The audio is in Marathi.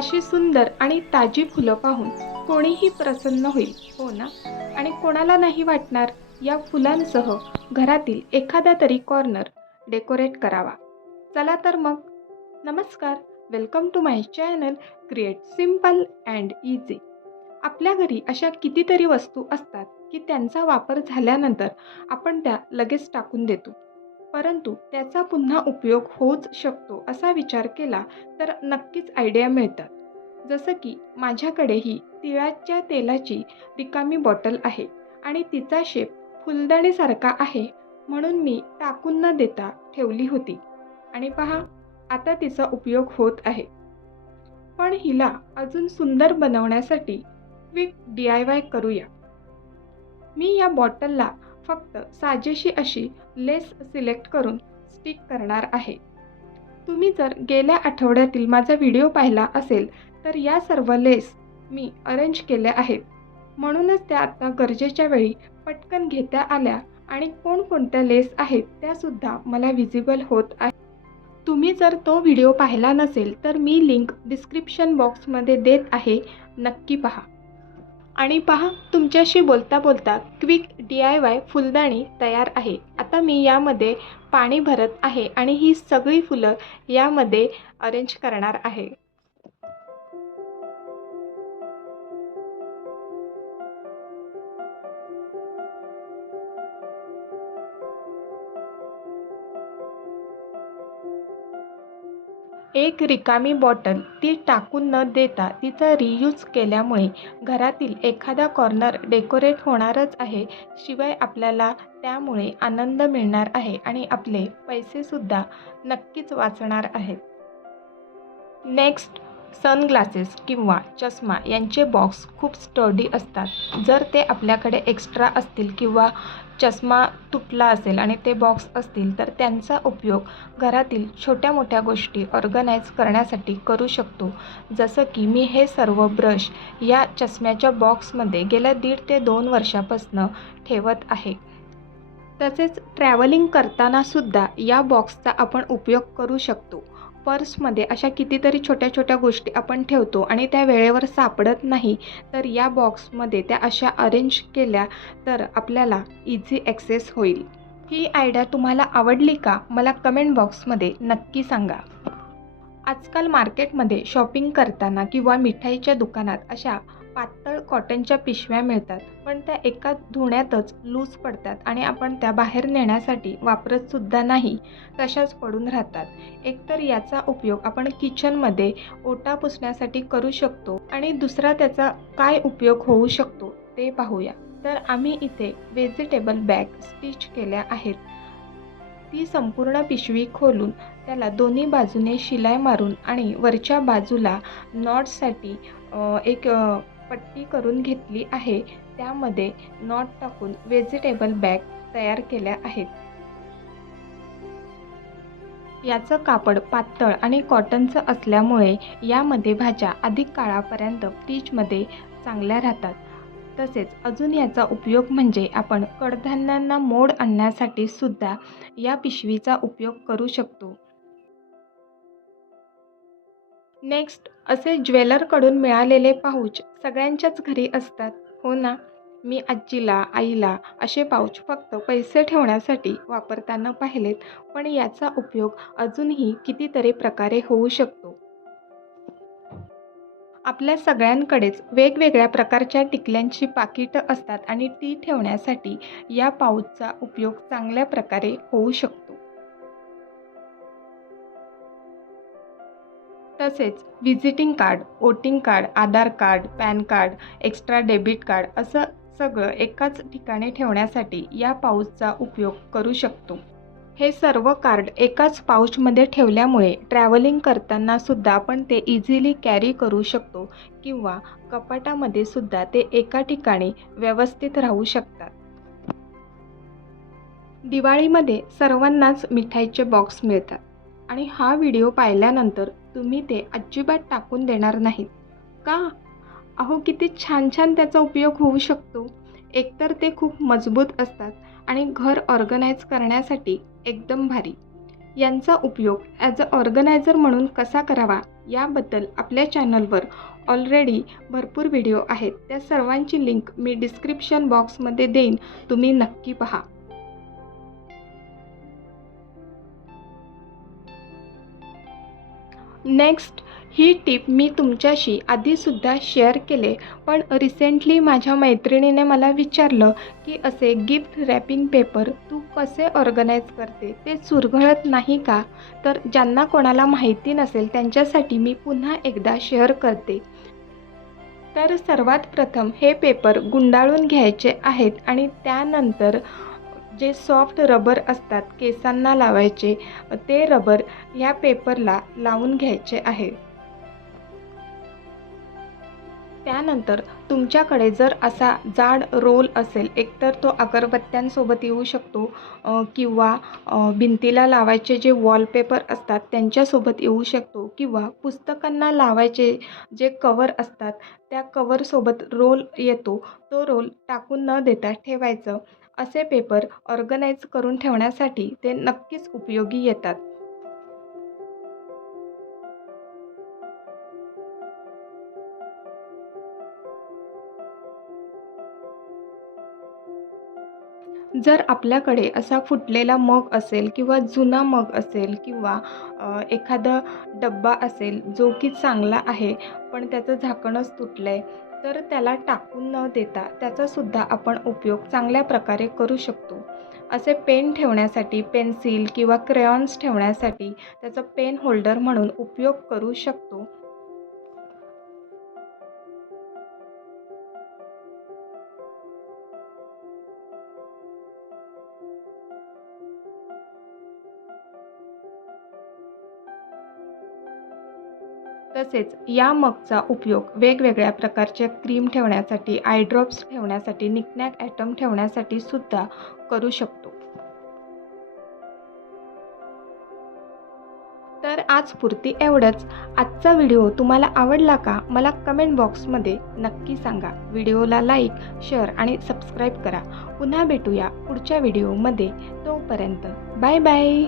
अशी सुंदर आणि ताजी फुलं पाहून कोणीही प्रसन्न होईल हो ना? आणि कोणाला नाही वाटणार या फुलांसह घरातील एखादा तरी कॉर्नर डेकोरेट करावा. चला तर मग. नमस्कार. Welcome to my channel create simple and easy आपल्या घरी अशा कितीतरी वस्तू असतात की त्यांचा वापर झाल्यानंतर आपण त्या लगेच टाकून देतो. परंतु त्याचा पुन्हा उपयोग होऊच शकतो असा विचार केला तर नक्कीच आयडिया मिळतात. जसं की माझ्याकडेही तिळाच्या तेलाची रिकामी बॉटल आहे आणि तिचा शेप फुलदाणीसारखा आहे म्हणून मी टाकून न देता ठेवली होती. आणि पहा आता तिचा उपयोग होत आहे. पण हिला अजून सुंदर बनवण्यासाठी क्विक डी आय वाय करूया. मी या बॉटलला फक्त साजेशी अशी लेस सिलेक्ट करून स्टिक करणार आहे. तुम्ही जर गेल्या आठवड्यातील माझा व्हिडिओ पाहिला असेल तर या सर्व लेस मी अरेंज केल्या आहेत. म्हणूनच त्या आता गरजेच्या वेळी पटकन घेता आल्या आणि कोणकोणत्या लेस आहेत त्यासुद्धा मला विजिबल होत आहे. तुम्ही जर तो व्हिडिओ पाहिला नसेल तर मी लिंक डिस्क्रिप्शन बॉक्समध्ये देत आहे. नक्की पहा. आणि पहा तुमच्याशी बोलता बोलता क्विक डी आय वाय फुलदाणी तयार आहे. आता मी यामध्ये पाणी भरत आहे आणि ही सगळी फुलं यामध्ये अरेंज करणार आहे. एक रिकामी बॉटल ती टाकून न देता तिचा रियूज केल्यामुळे घरातील एखादा कॉर्नर डेकोरेट होणारच आहे. शिवाय आपल्याला त्यामुळे आनंद मिळणार आहे आणि आपले पैसेसुद्धा नक्कीच वाचणार आहेत. नेक्स्ट सनग्लासेस किंवा चष्मा यांचे बॉक्स खूप स्टडी असतात. जर ते आपल्याकडे एक्स्ट्रा असतील किंवा चष्मा तुटला असेल आणि ते बॉक्स असतील तर त्यांचा उपयोग घरातील छोट्या मोठ्या गोष्टी ऑर्गनाईज करण्यासाठी करू शकतो. जसं की मी हे सर्व ब्रश या चष्म्याच्या बॉक्समध्ये गेल्या दीड ते दोन वर्षापासून ठेवत आहे. तसेच ट्रॅव्हलिंग करतानासुद्धा या बॉक्सचा आपण उपयोग करू शकतो. पर्समध्ये अशा कितीतरी छोट्या छोट्या गोष्टी आपण ठेवतो आणि त्या वेळेवर सापडत नाही तर या बॉक्समध्ये त्या अशा अरेंज केल्या तर आपल्याला इझी ॲक्सेस होईल. ही आयडिया तुम्हाला आवडली का? मला कमेंट बॉक्समध्ये नक्की सांगा. आजकाल मार्केटमध्ये शॉपिंग करताना किंवा मिठाईच्या दुकानात अशा पातळ कॉटनच्या पिशव्या मिळतात पण त्या एका धुण्यातच लूज पडतात आणि आपण त्या बाहेर नेण्यासाठी वापरतसुद्धा नाही तशाच पडून राहतात. एकतर याचा उपयोग आपण किचनमध्ये ओटा पुसण्यासाठी करू शकतो आणि दुसरा त्याचा काय उपयोग होऊ शकतो ते पाहूया. तर आम्ही इथे व्हेजिटेबल बॅग स्टिच केल्या आहेत. ती संपूर्ण पिशवी खोलून त्याला दोन्ही बाजूने शिलाई मारून आणि वरच्या बाजूला नॉटसाठी एक पट्टी करून घेतली आहे. त्यामध्ये नॉट टाकून व्हेजिटेबल बॅग तयार केल्या आहेत. याचं कापड पातळ आणि कॉटनचं असल्यामुळे यामध्ये भाज्या अधिक काळापर्यंत फ्रीजमध्ये चांगल्या राहतात. तसेच अजून याचा उपयोग म्हणजे आपण कडधान्यांना मोड आणण्यासाठी सुद्धा या पिशवीचा उपयोग करू शकतो. नेक्स्ट असे ज्वेलरकडून मिळालेले पाऊच सगळ्यांच्याच घरी असतात. हो ना? मी आजीला आईला असे पाऊच फक्त पैसे ठेवण्यासाठी वापरताना पाहिलेत पण याचा उपयोग अजूनही कितीतरी प्रकारे होऊ शकतो. आपल्या सगळ्यांकडेच वेगवेगळ्या प्रकारच्या टिकल्यांची पाकिटं असतात आणि ती ठेवण्यासाठी या पाऊचचा उपयोग चांगल्या प्रकारे होऊ शकतो. तसेच visiting card voting card Aadhaar card PAN card extra debit card असं सगळं एकाच ठिकाणी ठेवण्यासाठी या पाऊचचा उपयोग करू शकतो. हे सर्व कार्ड एकाच पाऊचमध्ये ठेवल्यामुळे ट्रॅव्हलिंग करताना सुद्धा आपण ते इझिली कॅरी करू शकतो किंवा कपाटामध्ये सुद्धा ते एका ठिकाणी व्यवस्थित राहू शकतात. दिवाळीमध्ये सर्वांनाच मिठाईचे बॉक्स मिळतात. आणि हा व्हिडिओ पाहिल्यानंतर तुम्ही ते अजिबात टाकून देणार नाहीत. का? अहो किती छान छान त्याचा उपयोग होऊ शकतो. एकतर ते खूप मजबूत असतात आणि घर ऑर्गनाईज करण्यासाठी एकदम भारी. यांचा उपयोग ॲज अ ऑर्गनायझर म्हणून कसा करावा याबद्दल आपल्या चॅनलवर ऑलरेडी भरपूर व्हिडिओ आहेत. त्या सर्वांची लिंक मी डिस्क्रिप्शन बॉक्समध्ये देईन. तुम्ही नक्की पहा. नेक्स्ट ही टिप मी तुमच्याशी आधीसुद्धा शेअर केले. पण रिसेंटली माझ्या मैत्रिणीने मला विचारलं की असे गिफ्ट रॅपिंग पेपर तू कसे ऑर्गनाईज करते? ते चुरघळत नाही का? तर ज्यांना कोणाला माहिती नसेल त्यांच्यासाठी मी पुन्हा एकदा शेअर करते. तर सर्वात प्रथम हे पेपर गुंडाळून घ्यायचे आहेत आणि त्यानंतर जे सॉफ्ट रबर असतात केसांना लावायचे ते रबर ह्या पेपरला लावून घ्यायचे आहे. त्यानंतर तुमच्याकडे जर असा जाड रोल असेल एकतर तो अगरबत्त्यांसोबत येऊ शकतो किंवा भिंतीला लावायचे जे वॉलपेपर असतात त्यांच्यासोबत येऊ शकतो किंवा पुस्तकांना लावायचे जे कवर असतात त्या कवरसोबत रोल येतो तो रोल टाकून न देता ठेवायचं. असे पेपर ऑर्गनाईज करून ठेवण्यासाठी ते नक्कीच उपयोगी येतात. जर आपल्याकडे असा फुटलेला मग असेल किंवा जुना मग असेल किंवा एखादा डब्बा असेल जो की चांगला आहे पण त्याचं झाकणच तुटलं आहे तर त्याला टाकून न देता त्याचासुद्धा आपण उपयोग चांगल्या प्रकारे करू शकतो. असे पेन ठेवण्यासाठी पेन्सिल किंवा क्रेयॉन्स ठेवण्यासाठी त्याचं पेन होल्डर म्हणून उपयोग करू शकतो. तसेच या मगचा उपयोग वेगवेगळ्या प्रकारचे क्रीम ठेवण्यासाठी आय ड्रॉप्स ठेवण्यासाठी निकनॅक ॲटम ठेवण्यासाठी सुद्धा करू शकतो. तर आज पुरती एवढंच. आजचा व्हिडिओ तुम्हाला आवडला का? मला कमेंट बॉक्समध्ये नक्की सांगा. व्हिडिओला लाईक शेअर आणि सबस्क्राईब करा. पुन्हा भेटूया पुढच्या व्हिडिओमध्ये. तोपर्यंत बाय बाय